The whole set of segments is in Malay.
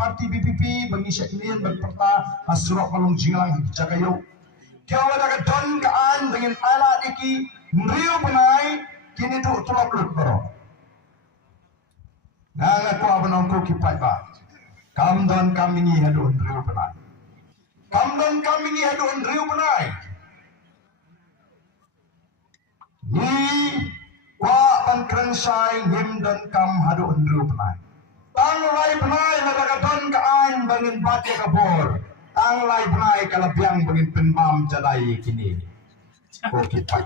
parti BPP mengisyak ini berperta hasurok malung jinglang jagayo. Kau ada don kaan dengan alat iki meriu penai kini tu tulak lut bro. Nang aku abanongko kipai ba. Kam don kami ni hadun meriu penai. Kam don kami ni hadun meriu penai. Ni wa ban krensai nyem don kam hadun meriu penai. Tang lai penai nadaga don kaan bangin bati kabor. Ang lai penai kalabiang bangin penbam jadai kini. Oke pai.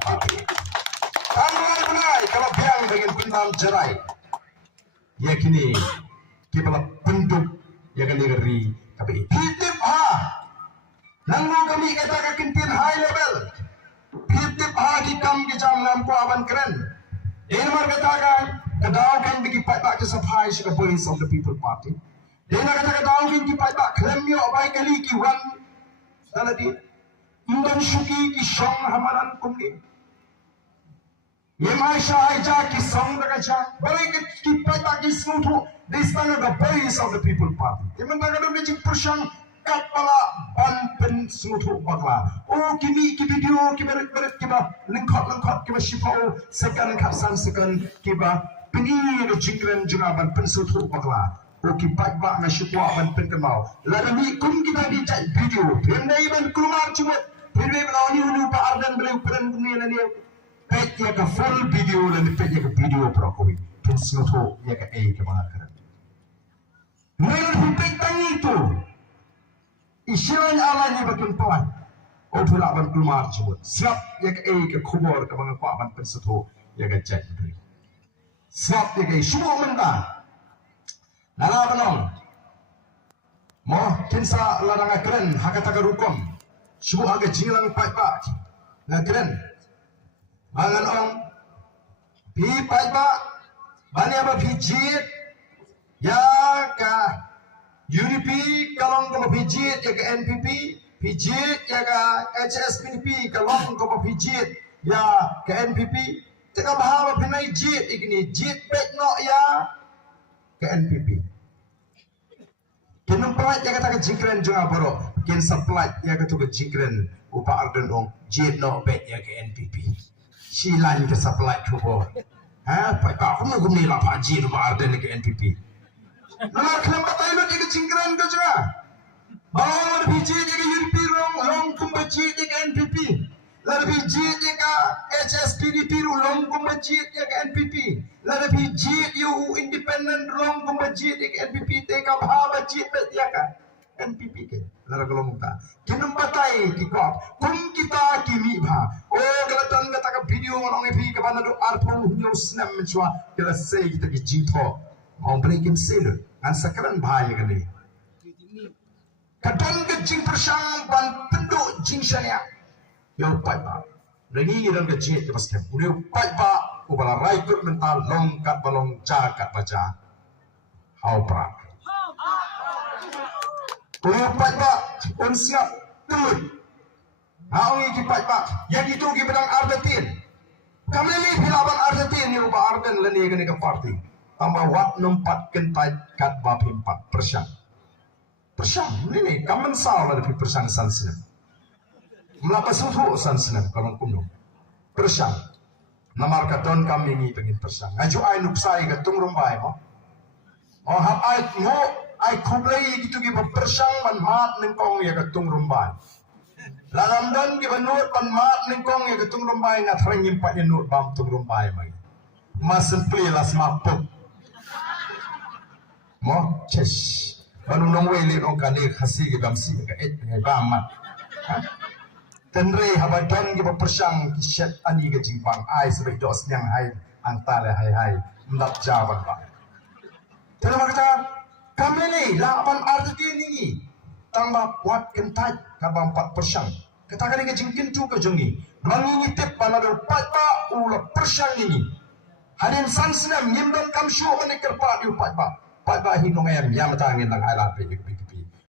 Ang lai penai kalabiang bangin penbam jadai. Ya kini kibala penduk ya kali ngeri kabi. Hitip ha. Nanggo kami kata kakintin high level. Hitip ha di kam ki jam lampu aban keren. Ini mar katakan kedau kan bagi pai ke supply the voice of the people party. Dena kata kedau kan ki pai klem yo bai kali ki wan saladi indan shuki ki song hamaran kumni. Yemai shai ja ki song daga cha bai ki pai ki smutu this time the voice of the people party. Yemen daga do ji persyang kapala ban pen smutu bagla. Oh kimi ki video ki beret kiba lengkot kiba shipau second kapsan second kiba pini do jingren juga ban pen smutu bagla. Oh ki pai ba na shipau ban pen kemau. Lari kum kita di chat video. Pendai ban kurumar cuma pendai ban oni unu pa ardan beliau peren dunia ni. Pet ya ka full video dan pet ya ka video Jokowi. Pen smutu ya ka ke mana keren. Mereka pet itu. Isiran Allah ni bakin pelan. Oh pula ban keluar cuma. Siap ya ke kubur ke mga kuaban pensetu ya ke cek beri. Siap ya ke semua mentah. Nala banong. Mo kinsa larang keren hakata ka rukom. Semua aga jilang pai-pai. Na keren. Bangan ong pi pai-pai. Bani apa pijit ya ka UDP kalong ko mapijit ya ka NPP, pijit ya ka HSPDP kalong ko mapijit ya ka NPP. Teka bahama pinay jit ikini jit pek no ya ka NPP. Kinong pelat ya kata ka jingkren juga boro. Kin saplat ya ka tuga jingkren upa arden ong jit no pek ya ka NPP. Silan ka saplat ko boro. Ha, pa ka kuno gumni la pa jit upa arden ka NPP. Nama kenapa tayo di kecingkran ko juga? Bawa biji di UDP long kumbaji di NPP. Lalu biji di HSPDP long kumbaji di NPP. Lalu biji UU Independent long kumbaji di NPP. Teka bahaba biji di NPP ke. Lalu kalau muka. Kinumbatai di kop. Kum kita kimi bah. Oh kelatan kata ke video orang epi kepada do arpong news nam mencua. Kita say kita kijito. Mau berikan sel, kan sekarang bahaya kali. Kadang kecing persang ban penduk jingsanya, yang pai-pai. Lagi dalam kecing itu pasti. Udah pai-pai, ubah raikut mental longkat balong jagat baca, hau perak. Udah pai-pai, pun siap turun. Hau ini pai-pai, yang itu kita Argentin. Kami ni filabang Argentin ni ubah Arden leni kena ke parti. Tambah wat numpat kentai kat bab 4%. Persyang ini kamen sal dari persyang sansinem. Melapa suhu sansinem kalau kuno. Persyang. Namar katon kami ni pengin persyang. Ngaju ai nuksai katung rumbai mo. Oh hab ai mo ai kublai gitu gi persyang man mat nengkong ya katung rumbai. Lalam dan gi benut man mat nengkong ya katung rumbai ngat rengim pak ya nut bam tung rumbai mai. Masen plilas mapuk. Mo chesh banu nong wele nong kali khasi ke gamsi ke et ngai bamat tenre habadon ke persang shet ani ke jingpang ai sebai dos nyang hai antale hai mendap jawan ba terima kata kami ni lapan Argentin ini tambah kuat kentai kabang 4% katakan ke jingkin tu ke jongi mangi tip balado patba ula persang ini hadin sansnam nyimdon kamshu menikir pa di patba Pai hinong em yang matangin lang ailat pe